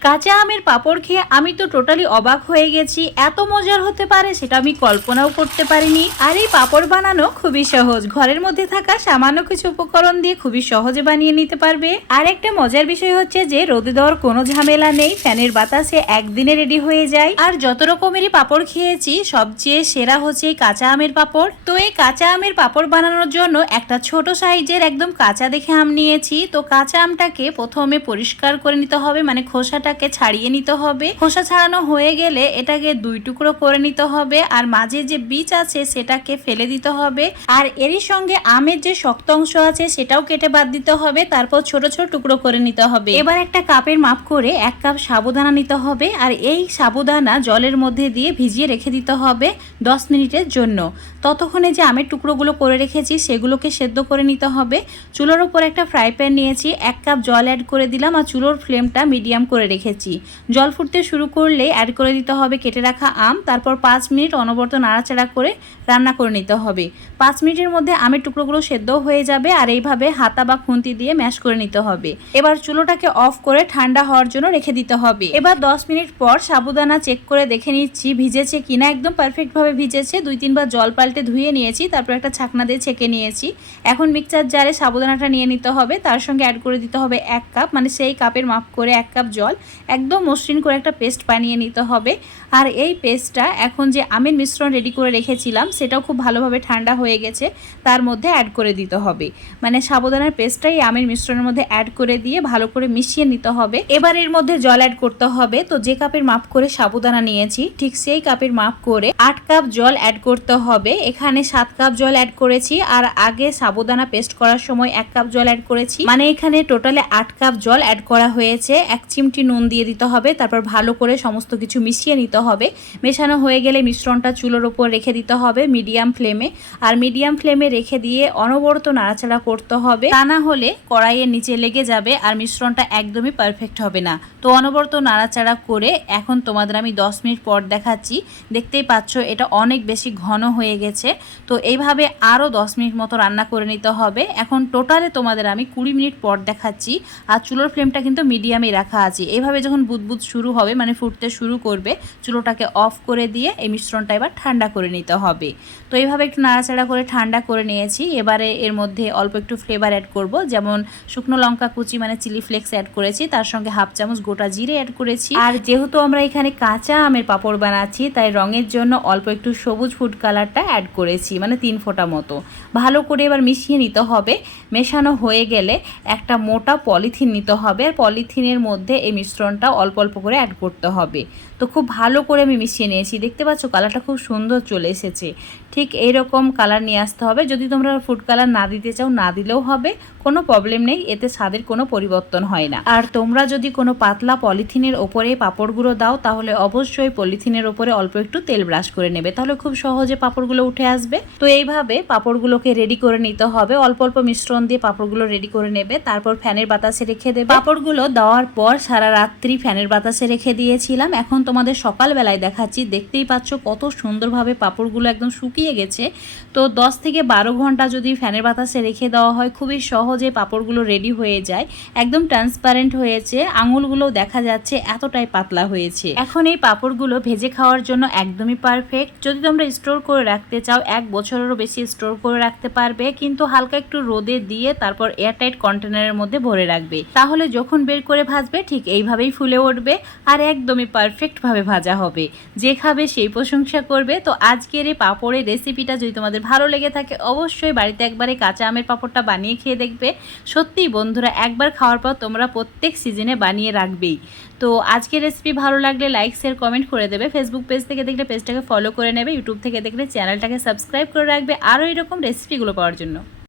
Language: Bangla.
কাঁচা আমের পাঁপড় খেয়ে আমি তো টোটালি অবাক হয়ে গেছি। এত মজার হতে পারে, সেটা আমি কল্পনাও করতে পারিনি। আর এই পাঁপড় বানানো খুবই সহজ। ঘরের মধ্যে থাকা সামান্য কিছু উপকরণ দিয়ে খুবই সহজে বানিয়ে নিতে পারবে। আর একটা মজার বিষয় হচ্ছে যে, রোদে দেওয়ার কোনো ঝামেলা নেই। ফ্যানের বাতাসে একদিনে রেডি হয়ে যায়। আর যত রকমেরই পাঁপড় খেয়েছি, সবচেয়ে সেরা হচ্ছে এই কাঁচা আমের পাঁপড়। তো এই কাঁচা আমের পাঁপড় বানানোর জন্য একটা ছোট সাইজের একদম কাঁচা দেখে আম নিয়েছি। তো কাঁচা আমটাকে প্রথমে পরিষ্কার করে নিতে হবে মানে খোসাটাকে ছাড়িয়ে নিতে হবে। খোসা ছাড়ানো হয়ে গেলে এটাকে দুই টুকরো করে নিতে হবে আর মাঝে যে বীজ আছে সেটাকে ফেলে দিতে হবে। আর এরই সঙ্গে আমের যে শক্ত অংশ আছে সেটাও কেটে বাদ দিতে হবে, তারপর ছোট ছোট টুকরো করে নিতে হবে। এবার একটা কাপের মাপ করে এক কাপ সাবুদানা নিতে হবে আর এই সাবুদানা জলের মধ্যে দিয়ে ভিজিয়ে রেখে দিতে হবে দশ মিনিটের জন্য। ততক্ষণে যে আমের টুকরোগুলো করে রেখেছি সেগুলোকে সেদ্ধ করে নিতে হবে। চুলোর ওপর একটা ফ্রাই প্যান নিয়েছি, এক কাপ জল অ্যাড করে দিলাম আর চুলোর ফ্লেমটা মিডিয়াম করে রেখেছি। জল ফুটতে শুরু করলে অ্যাড করে দিতে হবে কেটে রাখা আম, তারপর পাঁচ মিনিট অনবরত নাড়াচাড়া করে রান্না করে নিতে হবে। পাঁচ মিনিটের মধ্যে আমের টুকরোগুলো সেদ্ধ হয়ে যাবে আর এইভাবে হাতা বা খুন্তি দিয়ে ম্যাশ করে নিতে হবে। এবার চুলোটাকে অফ করে ঠান্ডা হওয়ার জন্য রেখে দিতে হবে। এবার দশ মিনিট পর সাবুদানা চেক করে দেখে নিচ্ছি ভিজেছে কিনা। একদম পারফেক্টভাবে ভিজেছে। দুই তিনবার জল পাল্টে ধুয়ে নিয়েছি, তারপর একটা ছাকনা দিয়ে ছেঁকে নিয়েছি। এখন মিক্সার জারে সাবুদানাটা নিয়ে নিতে হবে। তার সঙ্গে অ্যাড করে দিতে হবে এক কাপ মানে সেই কাপের মাপ করে এক কাপ জল। একদম মসৃণ করে একটা পেস্ট বানিয়ে নিতে হবে। আর এই পেস্টটা এখন যে আমের মিশ্রণ রেডি করে রেখেছিলাম, সেটাও খুব ভালোভাবে ঠান্ডা হয়ে গেছে, তার মধ্যে অ্যাড করে দিতে হবে। মানে সাবুদানার পেস্টটাই আমের মিশ্রণের মধ্যে অ্যাড করে দিয়ে ভালো করে মিশিয়ে নিতে হবে। এবার এর মধ্যে জল অ্যাড করতে হবে। তো যে কাপের মাপ করে সাবুদানা নিয়েছি, ঠিক সেই কাপের মাপ করে আট কাপ জল অ্যাড করতে হবে। এখানে সাত কাপ জল অ্যাড করেছি, আর আগে সাবুদানা পেস্ট করার সময় এক কাপ জল অ্যাড করেছি। মানে এখানে টোটালে আট কাপ জল অ্যাড করা হয়েছে। এক চিমটি নুন দিয়ে দিতে হবে, তারপর ভালো করে সমস্ত কিছু মিশিয়ে নিতে হবে। মেশানো হয়ে গেলে মিশ্রণটা চুলোর ওপর রেখে দিতে হবে মিডিয়াম ফ্লেমে। আর মিডিয়াম ফ্লেমে রেখে দিয়ে অনবরত নাড়াচাড়া করতে হবে। তা না হলে কড়াইয়ের নিচে লেগে যাবে আর মিশ্রণটা একদমই পারফেক্ট হবে না। তো অনবরত নাড়াচাড়া করে এখন তোমাদের আমি 10 মিনিট পর দেখাচ্ছি। দেখতেই পাচ্ছ এটা অনেক বেশি ঘন হয়ে গেছে। তো এইভাবে আরও 10 মিনিট মতো রান্না করে নিতে হবে। এখন টোটালে তোমাদের আমি কুড়ি মিনিট পর দেখাচ্ছি। আর চুলোর ফ্লেমটা কিন্তু মিডিয়ামে রাখা আছে। এইভাবে যখন বুদবুদ শুরু হবে মানে ফুটতে শুরু করবে, চুলোটাকে অফ করে দিয়ে এই মিশ্রণটা এবার ঠান্ডা করে নিতে হবে। তো এইভাবে একটু নাড়াচাড়া করে ঠান্ডা করে নিয়েছি। এবারে এর মধ্যে অল্প একটু ফ্লেভার অ্যাড করব। যেমন শুকনো লঙ্কা কুচি মানে চিলি ফ্লেক্স অ্যাড করেছি। তার সঙ্গে হাফ চামচ গোটা জিরে অ্যাড করেছি। আর যেহেতু আমরা এখানে কাঁচা আমের পাঁপড় বানাচ্ছি, তাই রঙের জন্য অল্প একটু সবুজ ফুড কালারটা অ্যাড করেছি মানে তিন ফোঁটা মতো। ভালো করে এবার মিশিয়ে নিতে হবে। মেশানো হয়ে গেলে একটা মোটা পলিথিন নিতে হবে। আর পলিথিনের মধ্যে এই মিশ্রণটা অল্প অল্প করে অ্যাড করতে হবে। তো খুব ভালো করে আমি মিশিয়ে নিয়েছি। দেখতে পাচ্ছ কালারটা খুব সুন্দর চলে এসেছে। ঠিক এইরকম কালার নিয়ে আসতে হবে। যদি তোমরা ফুড কালার না দিতে চাও, না দিলেও হবে। কোনো প্রবলেম নেই। এতে স্বাদের কোনো পরিবর্তন হয় না। আর তোমরা যদি কোনো পাতলা পলিথিনের ওপরে পাঁপড়গুলো দাও, তাহলে অবশ্যই পলিথিনের ওপরে অল্প একটু তেল ব্রাশ করে নেবে। তাহলে খুব সহজে পাঁপড়গুলো উঠে আসবে। তো এইভাবে পাঁপড়গুলোকে রেডি করে নিতে হবে। অল্প অল্প মিশ্রণ দিয়ে পাঁপড়গুলো রেডি করে নেবে। তারপর ফ্যানের বাতাসে রেখে দেবে। পাঁপড়গুলো দেওয়ার পর সারা রাত্রি ফ্যানের বাতাসে রেখে দিয়েছিলাম। এখন তোমাদের সকালবেলায় দেখাচ্ছি। দেখতেই পাচ্ছ কত সুন্দরভাবে পাপড়গুলো একদম শুকিয়ে গেছে। তো দশ থেকে বারো ঘণ্টা যদি ফ্যানের বাতাসে রেখে দেওয়া হয়, খুবই সহজে পাপড়গুলো রেডি হয়ে যায়। একদম ট্রান্সপারেন্ট হয়েছে। আঙুলগুলো দেখা যাচ্ছে এতটাই পাতলা হয়েছে। এখন এই পাঁপড়গুলো ভেজে খাওয়ার জন্য একদমই পারফেক্ট যদি তোমরা স্টোর করে রাখতে চাও, এক বছরেরও বেশি স্টোর করে রাখতে পারবে। কিন্তু হালকা একটু রোদে দিয়ে তারপর এয়ারটাইট কন্টেনারের মধ্যে ভরে রাখবে। তাহলে যখন বের করে ভাজবে, ঠিক এইভাবেই ফুলে উঠবে আর একদমই পারফেক্টভাবে ভাজা হবে। যে খাবে সেই প্রশংসা করবে। তো আজকের এই পাঁপড়ের রেসিপিটা যদি তোমাদের ভালো লেগে থাকে, অবশ্যই বাড়িতে একবারে কাঁচা আমের পাঁপড়টা বানিয়ে খেয়ে দেখবে। সত্যিই বন্ধুরা, একবার খাওয়ার পর তোমরা প্রত্যেক সিজনে বানিয়ে রাখবেই। তো আজকের রেসিপি ভালো লাগলে লাইক শেয়ার কমেন্ট করে দেবে। ফেসবুক পেজ থেকে দেখলে পেজটাকে ফলো করে নেবে। ইউটিউব থেকে দেখলে চ্যানেলটাকে সাবস্ক্রাইব করে রাখবে। আরও এরকম রেসিপিগুলো পাওয়ার জন্য।